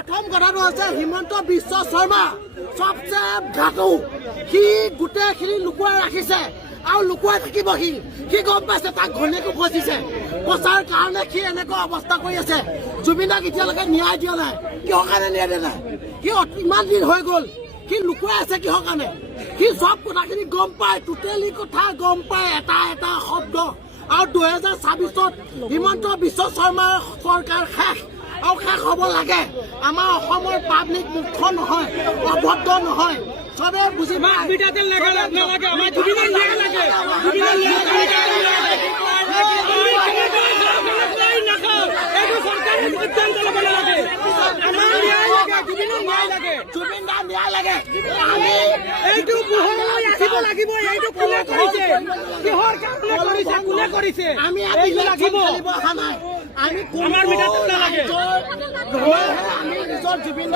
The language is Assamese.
প্ৰথম কথাটো হৈছে হিমন্ত বিশ্ব শৰ্মা সবচে ঘাটু সি গোটেইখিনি লুকুৱাই ৰাখিছে আৰু লুকুৱাই থাকিব সি গম পাইছে তাক ঘৈণীয়েকো ফচিছে ফচাৰ কাৰণে সি এনেকুৱা অৱস্থা কৰি আছে জুবিনক এতিয়ালৈকে ন্যায় দিয়া নাই কিহৰ কাৰণে ন্যায় দিয়া নাই সি ইমান দিন হৈ গ'ল সি লুকুৱাই আছে কিহৰ কাৰণে সি সব কথাখিনি গম পায় টোটেলি কথা গম পায় এটা এটা শব্দ আৰু 2026 হিমন্ত বিশ্ব শৰ্মাৰ চৰকাৰ শেষ আৰু শেষ হ'ব লাগে আমাৰ অসমৰ পাব্লিক মুখ্য নহয় অভদ্ৰ নহয় সবে বুজি পায় আমি নিজৰ জুবিন